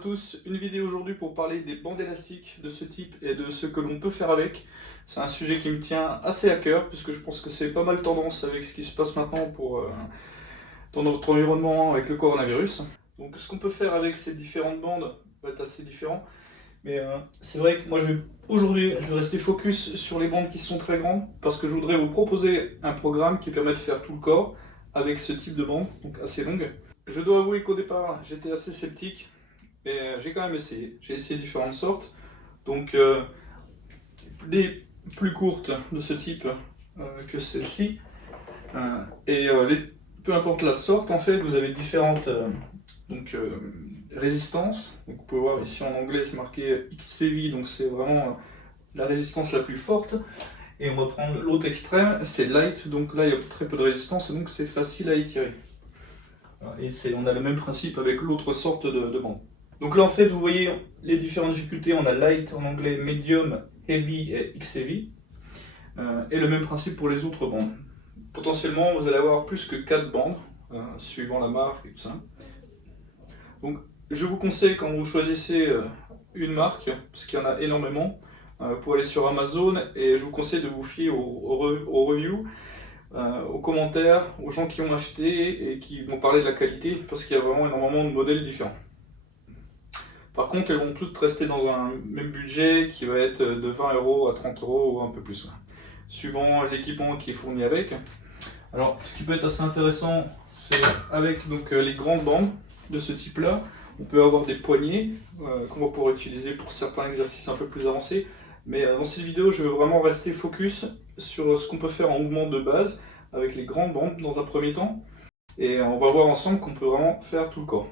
tous, une vidéo aujourd'hui pour parler des bandes élastiques de ce type et de ce que l'on peut faire avec. C'est un sujet qui me tient assez à cœur puisque je pense que c'est pas mal tendance avec ce qui se passe maintenant dans notre environnement avec le coronavirus. Donc ce qu'on peut faire avec ces différentes bandes va être assez différent. Mais c'est vrai que moi aujourd'hui je vais rester focus sur les bandes qui sont très grandes parce que je voudrais vous proposer un programme qui permet de faire tout le corps avec ce type de bande, donc assez longue. Je dois avouer qu'au départ j'étais assez sceptique, mais j'ai quand même essayé. J'ai essayé différentes sortes, donc des plus courtes de ce type que celle-ci, peu importe la sorte en fait, vous avez différentes résistances. Donc, vous pouvez voir ici en anglais c'est marqué XCV, donc c'est vraiment la résistance la plus forte. Et on va prendre l'autre extrême, c'est light, donc là il y a très peu de résistance et donc c'est facile à étirer. Et on a le même principe avec l'autre sorte de bande. Donc là en fait vous voyez les différentes difficultés, on a light en anglais, medium, heavy et XCV. Et le même principe pour les autres bandes. Potentiellement vous allez avoir plus que 4 bandes, suivant la marque et tout ça. Donc je vous conseille quand vous choisissez une marque, parce qu'il y en a énormément, pour aller sur Amazon, et je vous conseille de vous fier aux reviews, aux commentaires, aux gens qui ont acheté et qui vont parler de la qualité, parce qu'il y a vraiment énormément de modèles différents. Par contre, elles vont toutes rester dans un même budget qui va être de 20 € à 30 € ou un peu plus, suivant l'équipement qui est fourni avec. Alors, ce qui peut être assez intéressant, c'est avec les grandes bandes de ce type-là, on peut avoir des poignées qu'on va pouvoir utiliser pour certains exercices un peu plus avancés. Mais dans cette vidéo, je veux vraiment rester focus sur ce qu'on peut faire en mouvement de base avec les grandes bandes dans un premier temps. Et on va voir ensemble qu'on peut vraiment faire tout le corps.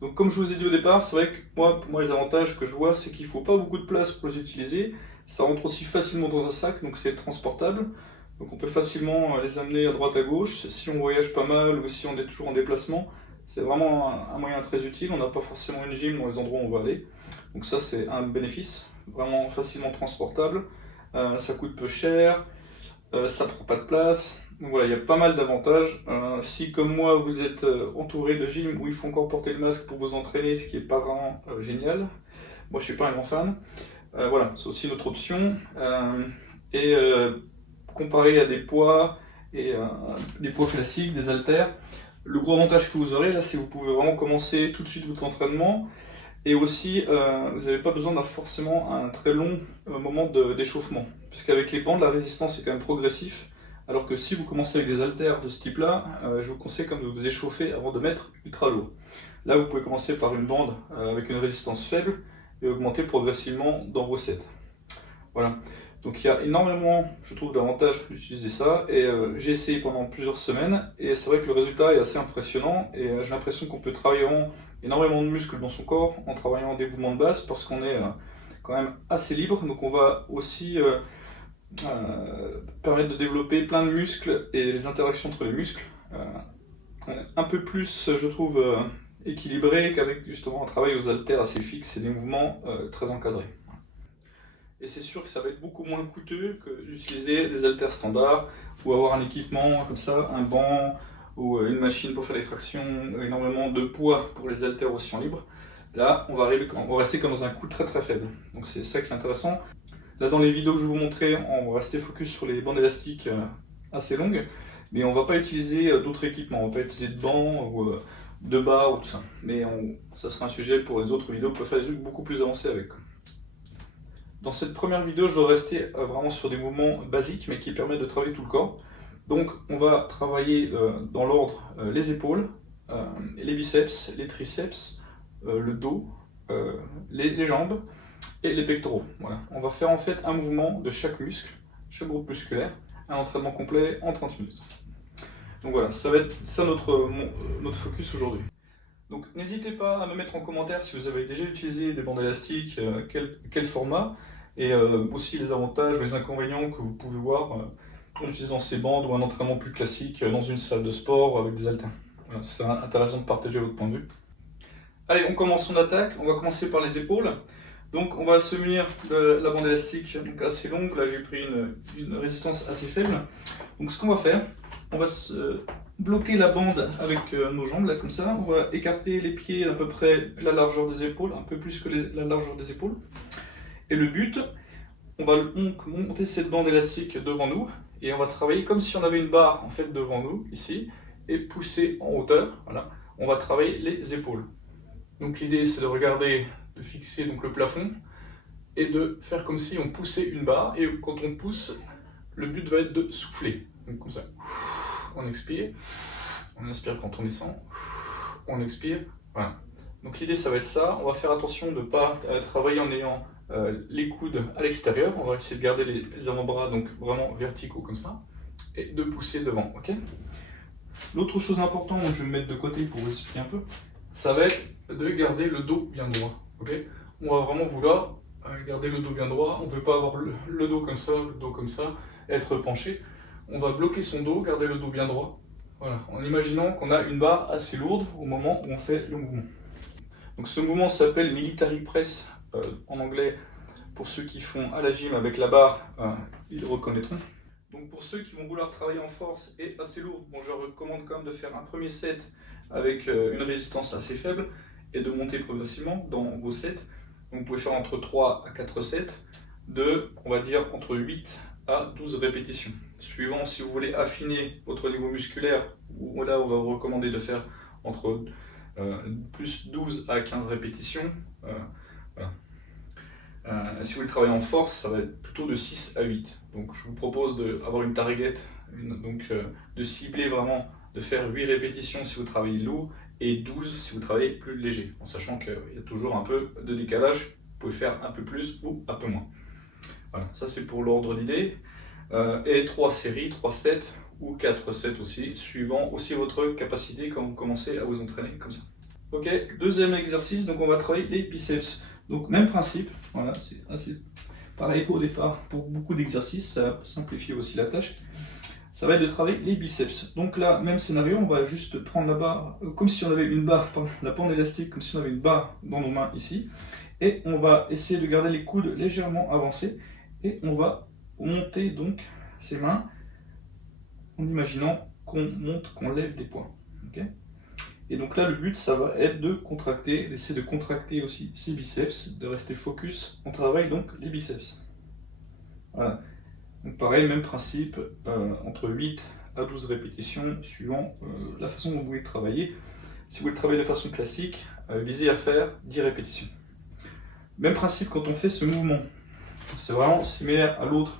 Donc comme je vous ai dit au départ, c'est vrai que pour moi les avantages que je vois, c'est qu'il ne faut pas beaucoup de place pour les utiliser. Ça rentre aussi facilement dans un sac, donc c'est transportable. Donc on peut facilement les amener à droite à gauche. Si on voyage pas mal ou si on est toujours en déplacement, c'est vraiment un moyen très utile. On n'a pas forcément une gym dans les endroits où on va aller. Donc ça c'est un bénéfice, vraiment facilement transportable. Ça coûte peu cher, ça prend pas de place. Donc voilà, il y a pas mal d'avantages. Si comme moi vous êtes entouré de gym où il faut encore porter le masque pour vous entraîner, ce qui est pas vraiment génial, moi je suis pas un grand fan. Voilà, c'est aussi une autre option. Comparé à des poids classiques, des haltères, le gros avantage que vous aurez là, c'est que vous pouvez vraiment commencer tout de suite votre entraînement. Et aussi, vous n'avez pas besoin d'un forcément un très long moment d'échauffement. Puisqu'avec les bandes, la résistance est quand même progressif. Alors que si vous commencez avec des haltères de ce type-là, je vous conseille quand même de vous échauffer avant de mettre ultra lourd. Là, vous pouvez commencer par une bande avec une résistance faible et augmenter progressivement dans vos sets. Voilà. Donc il y a énormément, je trouve, d'avantages d'utiliser ça. Et j'ai essayé pendant plusieurs semaines. Et c'est vrai que le résultat est assez impressionnant. Et j'ai l'impression qu'on peut travailler énormément de muscles dans son corps en travaillant des mouvements de base parce qu'on est quand même assez libre. Donc on va aussi permettre de développer plein de muscles et les interactions entre les muscles. Un peu plus, je trouve, équilibré qu'avec justement un travail aux haltères assez fixe et des mouvements très encadrés. Et c'est sûr que ça va être beaucoup moins coûteux que d'utiliser des haltères standards ou avoir un équipement comme ça, un banc ou une machine pour faire des tractions, énormément de poids pour les haltères aussi en libre. Là, on va rester comme dans un coût très très faible. Donc c'est ça qui est intéressant. Là, dans les vidéos que je vais vous montrer, on va rester focus sur les bandes élastiques assez longues, mais on ne va pas utiliser d'autres équipements. On ne va pas utiliser de bancs ou de barres ou tout ça. Mais ça sera un sujet pour les autres vidéos, on peut faire des trucs beaucoup plus avancés avec. Dans cette première vidéo, je vais rester vraiment sur des mouvements basiques, mais qui permettent de travailler tout le corps. Donc, on va travailler dans l'ordre les épaules, les biceps, les triceps, le dos, les jambes et les pectoraux. Voilà. On va faire en fait un mouvement de chaque muscle, chaque groupe musculaire, un entraînement complet en 30 minutes. Donc voilà, ça va être ça notre focus aujourd'hui. Donc n'hésitez pas à me mettre en commentaire si vous avez déjà utilisé des bandes élastiques, quel format, et aussi les avantages ou les inconvénients que vous pouvez voir en utilisant ces bandes ou un entraînement plus classique dans une salle de sport avec des haltères. Voilà, c'est intéressant de partager votre point de vue. Allez, on commence son attaque. On va commencer par les épaules. Donc on va se munir de la bande élastique donc assez longue. Là j'ai pris une résistance assez faible. Donc ce qu'on va faire, on va se bloquer la bande avec nos jambes, là comme ça. On va écarter les pieds à peu près la largeur des épaules, un peu plus que la largeur des épaules. Et le but, on va donc monter cette bande élastique devant nous et on va travailler comme si on avait une barre en fait devant nous, ici, et pousser en hauteur. Voilà. On va travailler les épaules. Donc l'idée c'est de regarder, de fixer donc le plafond et de faire comme si on poussait une barre, et quand on pousse, le but va être de souffler. Donc comme ça, on expire, on inspire quand on descend, on expire, voilà. Donc l'idée ça va être ça. On va faire attention de ne pas travailler en ayant les coudes à l'extérieur. On va essayer de garder les avant-bras donc vraiment verticaux comme ça, et de pousser devant, ok. L'autre chose importante, je vais me mettre de côté pour vous expliquer un peu, ça va être de garder le dos bien droit, ok. On va vraiment vouloir garder le dos bien droit. On ne veut pas avoir le dos comme ça, le dos comme ça, être penché. On va bloquer son dos, garder le dos bien droit, voilà, en imaginant qu'on a une barre assez lourde au moment où on fait le mouvement. Donc ce mouvement s'appelle military press en anglais. Pour ceux qui font à la gym avec la barre, ils le reconnaîtront. Donc pour ceux qui vont vouloir travailler en force et assez lourd, bon, je recommande quand même de faire un premier set avec une résistance assez faible et de monter progressivement dans vos sets. Donc vous pouvez faire entre 3 à 4 sets de, on va dire, entre 8 à 12 répétitions. Suivant si vous voulez affiner votre niveau musculaire, ou là on va vous recommander de faire entre plus 12 à 15 répétitions. Voilà. Si vous voulez travailler en force, ça va être plutôt de 6 à 8. Donc je vous propose d'avoir une target, de cibler vraiment, de faire 8 répétitions si vous travaillez lourd et 12 si vous travaillez plus léger, en sachant qu'il y a toujours un peu de décalage, vous pouvez faire un peu plus ou un peu moins. Voilà, ça c'est pour l'ordre d'idée. Et 3 séries, 3 sets ou 4 sets aussi, suivant aussi votre capacité quand vous commencez à vous entraîner comme ça. Ok, deuxième exercice, donc on va travailler les biceps. Donc même principe, voilà, c'est assez pareil au départ pour beaucoup d'exercices, ça simplifie aussi la tâche. Ça va être de travailler les biceps. Donc là, même scénario, on va juste prendre la barre, comme si on avait une barre, la bande élastique, comme si on avait une barre dans nos mains ici. Et on va essayer de garder les coudes légèrement avancés. Et on va monter donc ses mains en imaginant qu'on monte, qu'on lève des poings. Okay. Et donc là, le but, ça va être de contracter, d'essayer de contracter aussi ses biceps, de rester focus. On travaille donc les biceps. Voilà. Donc pareil, même principe, entre 8 à 12 répétitions, suivant la façon dont vous voulez travailler. Si vous voulez travailler de façon classique, visez à faire 10 répétitions. Même principe quand on fait ce mouvement. C'est vraiment similaire à l'autre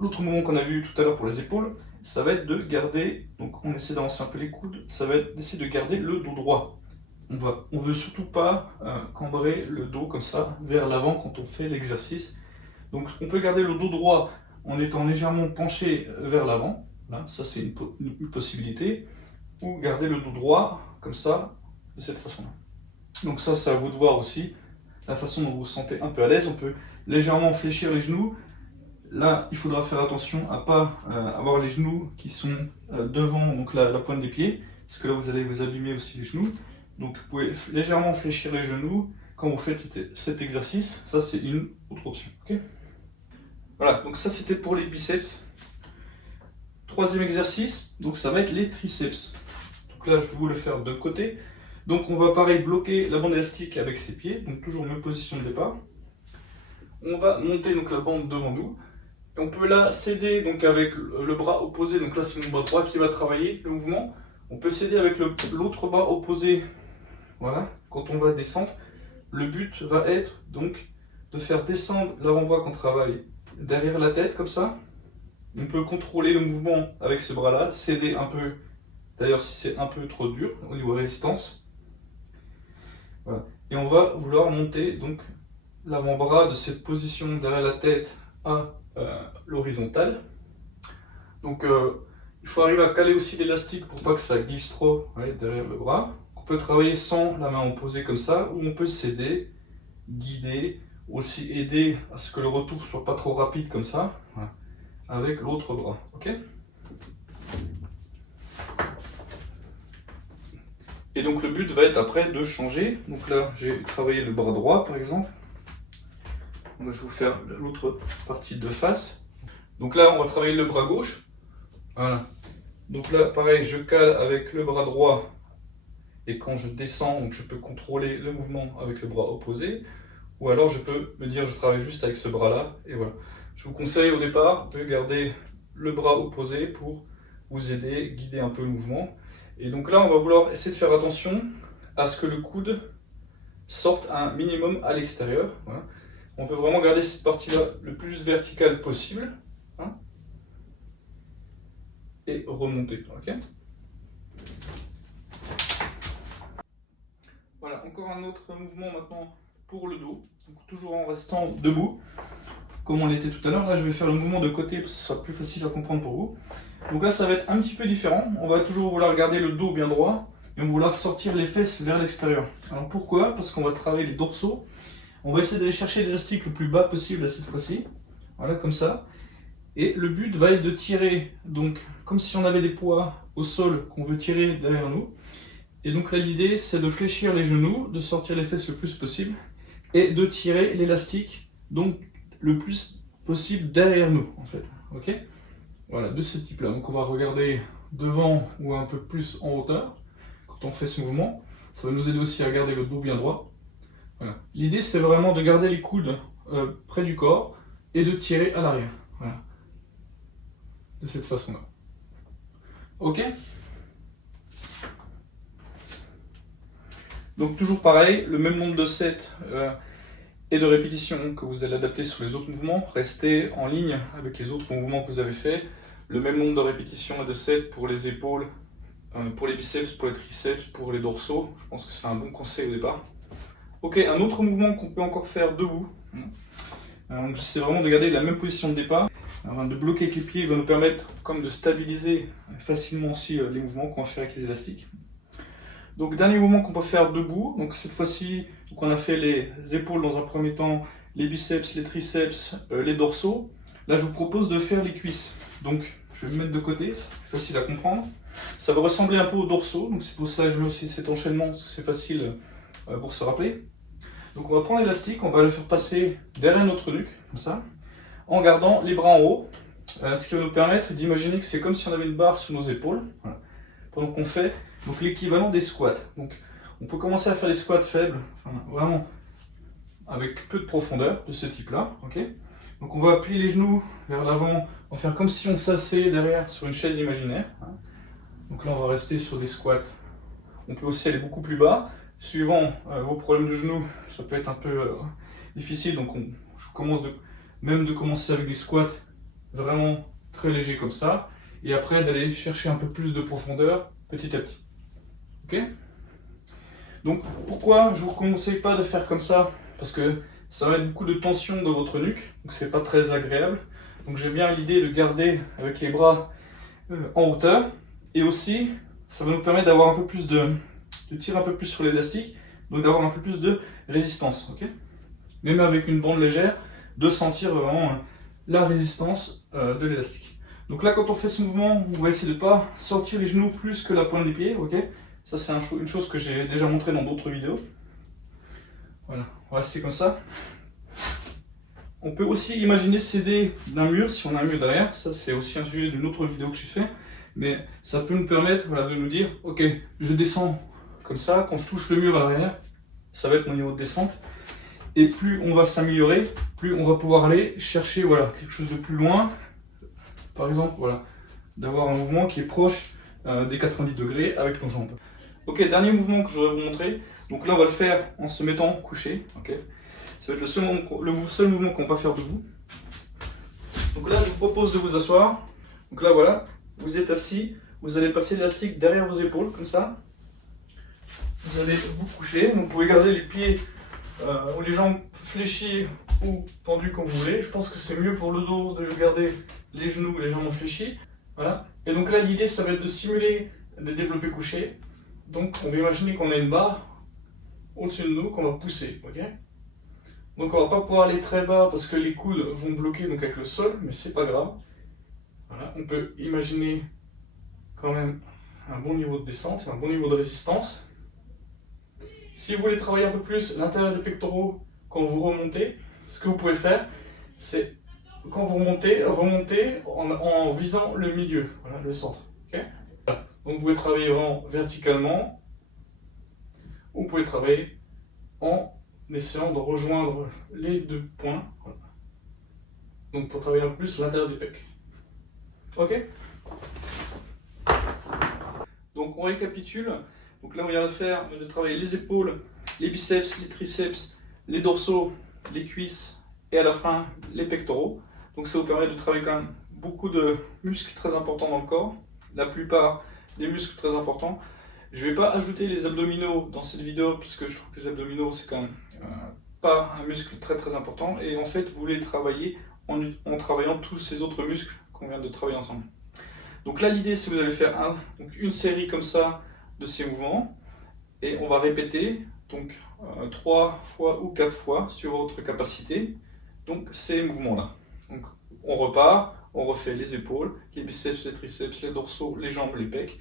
mouvement qu'on a vu tout à l'heure pour les épaules. Ça va être de garder, donc on essaie d'avancer un peu les coudes, ça va être d'essayer de garder le dos droit. On veut surtout pas cambrer le dos comme ça vers l'avant quand on fait l'exercice. Donc on peut garder le dos droit en étant légèrement penché vers l'avant, ça c'est une possibilité, ou garder le dos droit comme ça, de cette façon-là. Donc ça c'est à vous de voir aussi, la façon dont vous vous sentez un peu à l'aise. On peut légèrement fléchir les genoux. Là il faudra faire attention à ne pas avoir les genoux qui sont devant donc la pointe des pieds, parce que là vous allez vous abîmer aussi les genoux. Donc vous pouvez légèrement fléchir les genoux quand vous faites cet exercice, ça c'est une autre option. Okay. Voilà, donc ça c'était pour les biceps. Troisième exercice, donc ça va être les triceps. Donc là je vais vous le faire de côté. Donc on va pareil bloquer la bande élastique avec ses pieds, donc toujours même position de départ. On va monter donc la bande devant nous. Et on peut là s'aider donc avec le bras opposé, donc là c'est mon bras droit qui va travailler le mouvement. On peut s'aider avec l'autre bras opposé, voilà, quand on va descendre. Le but va être donc de faire descendre l'avant-bras qu'on travaille derrière la tête comme ça. On peut contrôler le mouvement avec ce bras-là, s'aider un peu, d'ailleurs si c'est un peu trop dur au niveau résistance. Voilà. Et on va vouloir monter donc l'avant-bras de cette position derrière la tête à l'horizontale. Donc il faut arriver à caler aussi l'élastique pour pas que ça glisse trop derrière le bras. On peut travailler sans la main opposée comme ça, ou on peut s'aider, guider, aussi aider à ce que le retour soit pas trop rapide comme ça, voilà, avec l'autre bras. Ok. Et donc le but va être après de changer. Donc là j'ai travaillé le bras droit par exemple. Donc, je vais vous faire l'autre partie de face. Donc là on va travailler le bras gauche. Voilà. Donc là, pareil, je cale avec le bras droit. Et quand je descends, donc je peux contrôler le mouvement avec le bras opposé. Ou alors je peux me dire je travaille juste avec ce bras-là. Et voilà. Je vous conseille au départ de garder le bras opposé pour vous aider, guider un peu le mouvement. Et donc là, on va vouloir essayer de faire attention à ce que le coude sorte un minimum à l'extérieur. Voilà. On veut vraiment garder cette partie-là le plus verticale possible. Hein, et remonter. Okay. Voilà, encore un autre mouvement maintenant pour le dos. Donc, toujours en restant debout, comme on l'était tout à l'heure. Là, je vais faire le mouvement de côté pour que ce soit plus facile à comprendre pour vous. Donc là, ça va être un petit peu différent. On va toujours vouloir garder le dos bien droit et on va vouloir sortir les fesses vers l'extérieur. Alors pourquoi? Parce qu'on va travailler les dorsaux. On va essayer d'aller chercher l'élastique le plus bas possible cette fois-ci. Voilà, comme ça. Et le but va être de tirer, donc comme si on avait des poids au sol qu'on veut tirer derrière nous. Et donc là, l'idée, c'est de fléchir les genoux, de sortir les fesses le plus possible et de tirer l'élastique donc le plus possible derrière nous, en fait. Ok? Voilà, de ce type-là. Donc on va regarder devant ou un peu plus en hauteur quand on fait ce mouvement. Ça va nous aider aussi à garder le dos bien droit. Voilà. L'idée, c'est vraiment de garder les coudes près du corps et de tirer à l'arrière. Voilà. De cette façon-là. Ok? Donc toujours pareil, le même nombre de sets et de répétitions que vous allez adapter sur les autres mouvements. Restez en ligne avec les autres mouvements que vous avez fait. Le même nombre de répétitions et de sets pour les épaules, pour les biceps, pour les triceps, pour les dorsaux. Je pense que c'est un bon conseil au départ. Ok, un autre mouvement qu'on peut encore faire debout. Donc j'essaie vraiment de garder la même position de départ. Alors, de bloquer avec les pieds va nous permettre comme de stabiliser facilement aussi les mouvements qu'on va faire avec les élastiques. Donc dernier mouvement qu'on peut faire debout, donc cette fois-ci on a fait les épaules dans un premier temps, les biceps, les triceps, les dorsaux. Là je vous propose de faire les cuisses. Donc je vais me mettre de côté, c'est plus facile à comprendre. Ça va ressembler un peu aux dorsaux, donc c'est pour ça que je mets aussi cet enchaînement, parce que c'est facile pour se rappeler. Donc on va prendre l'élastique, on va le faire passer derrière notre nuque, comme ça, en gardant les bras en haut, ce qui va nous permettre d'imaginer que c'est comme si on avait une barre sur nos épaules, voilà, pendant qu'on fait donc l'équivalent des squats. Donc on peut commencer à faire des squats faibles, enfin, vraiment avec peu de profondeur de ce type-là. Okay, donc on va plier les genoux vers l'avant, on va faire comme si on s'asseyait derrière sur une chaise imaginaire. Donc là on va rester sur des squats. On peut aussi aller beaucoup plus bas. Suivant vos problèmes de genoux, ça peut être un peu difficile, donc je commence de commencer avec des squats vraiment très légers comme ça, et après d'aller chercher un peu plus de profondeur petit à petit. Ok? Donc pourquoi je ne vous conseille pas de faire comme ça? Parce que ça va mettre beaucoup de tension dans votre nuque, donc c'est pas très agréable. Donc j'ai bien l'idée de garder avec les bras en hauteur, et aussi ça va nous permettre d'avoir un peu plus de tirer un peu plus sur l'élastique, donc d'avoir un peu plus de résistance, ok? Même avec une bande légère, de sentir vraiment la résistance de l'élastique. Donc là, quand on fait ce mouvement, on va essayer de ne pas sortir les genoux plus que la pointe des pieds, ok? Ça, c'est une chose que j'ai déjà montré dans d'autres vidéos. Voilà, on va rester comme ça. On peut aussi imaginer s'aider d'un mur, si on a un mur derrière. Ça, c'est aussi un sujet d'une autre vidéo que j'ai fait. Mais ça peut nous permettre, voilà, de nous dire, ok, je descends comme ça, quand je touche le mur à l'arrière, ça va être mon niveau de descente. Et plus on va s'améliorer, plus on va pouvoir aller chercher voilà, quelque chose de plus loin. Par exemple, voilà, d'avoir un mouvement qui est proche des 90 degrés avec nos jambes. Ok, dernier mouvement que je vais vous montrer. Donc là, on va le faire en se mettant couché. Okay. Ça va être le seul mouvement qu'on va faire debout. Donc là, je vous propose de vous asseoir. Donc là, voilà, vous êtes assis. Vous allez passer l'élastique derrière vos épaules, comme ça. Vous allez vous coucher. Donc, vous pouvez garder les pieds ou les jambes fléchies ou tendues comme vous voulez. Je pense que c'est mieux pour le dos de garder les genoux et les jambes fléchies. Voilà. Et donc là, l'idée, ça va être de simuler des développés couchés. Donc, on va imaginer qu'on a une barre au-dessus de nous qu'on va pousser. Okay, donc, on va pas pouvoir aller très bas parce que les coudes vont bloquer donc, avec le sol, mais c'est pas grave. Voilà. On peut imaginer quand même un bon niveau de descente, un bon niveau de résistance. Si vous voulez travailler un peu plus l'intérieur des pectoraux quand vous remontez, ce que vous pouvez faire, c'est quand vous remontez en visant le milieu, voilà, le centre. Okay, Donc vous pouvez travailler vraiment verticalement, ou vous pouvez travailler en essayant de rejoindre les deux points. Voilà. Donc pour travailler un peu plus l'intérieur du pec. Ok? Donc on récapitule. Donc là on vient de faire, on vient de travailler les épaules, les biceps, les triceps, les dorsaux, les cuisses et à la fin les pectoraux. Donc ça vous permet de travailler quand même beaucoup de muscles très importants dans le corps, la plupart des muscles très importants. Je ne vais pas ajouter les abdominaux dans cette vidéo puisque je trouve que les abdominaux c'est quand même pas un muscle très important et en fait vous les travaillez en travaillant tous ces autres muscles qu'on vient de travailler ensemble. Donc là l'idée c'est que vous allez faire une série comme ça de ces mouvements et on va répéter donc 3 fois ou 4 fois sur votre capacité donc ces mouvements là. Donc on repart, on refait les épaules, les biceps, les triceps, les dorsaux, les jambes, les pecs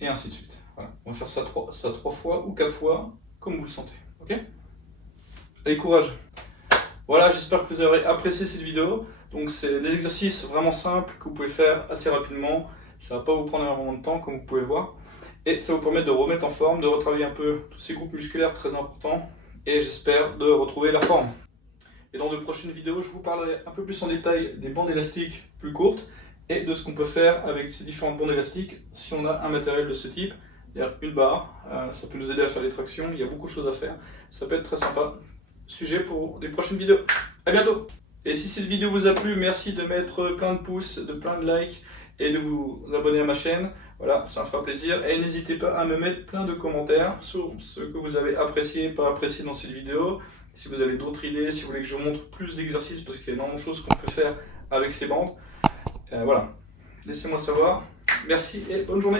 et ainsi de suite. Voilà. On va faire ça 3 fois ou 4 fois comme vous le sentez. Ok? Allez, courage! Voilà, j'espère que vous aurez apprécié cette vidéo. Donc c'est des exercices vraiment simples que vous pouvez faire assez rapidement. Ça ne va pas vous prendre énormément de temps comme vous pouvez le voir. Et ça vous permet de remettre en forme, de retravailler un peu tous ces groupes musculaires très importants. Et j'espère de retrouver la forme. Et dans de prochaines vidéos, je vous parlerai un peu plus en détail des bandes élastiques plus courtes et de ce qu'on peut faire avec ces différentes bandes élastiques si on a un matériel de ce type. Il y a une barre, ça peut nous aider à faire des tractions, il y a beaucoup de choses à faire. Ça peut être très sympa. Sujet pour des prochaines vidéos. À bientôt! Et si cette vidéo vous a plu, merci de mettre plein de pouces, de plein de likes et de vous abonner à ma chaîne. Voilà, ça me fera plaisir. Et n'hésitez pas à me mettre plein de commentaires sur ce que vous avez apprécié, pas apprécié dans cette vidéo. Si vous avez d'autres idées, si vous voulez que je vous montre plus d'exercices, parce qu'il y a énormément de choses qu'on peut faire avec ces bandes. Voilà, laissez-moi savoir. Merci et bonne journée.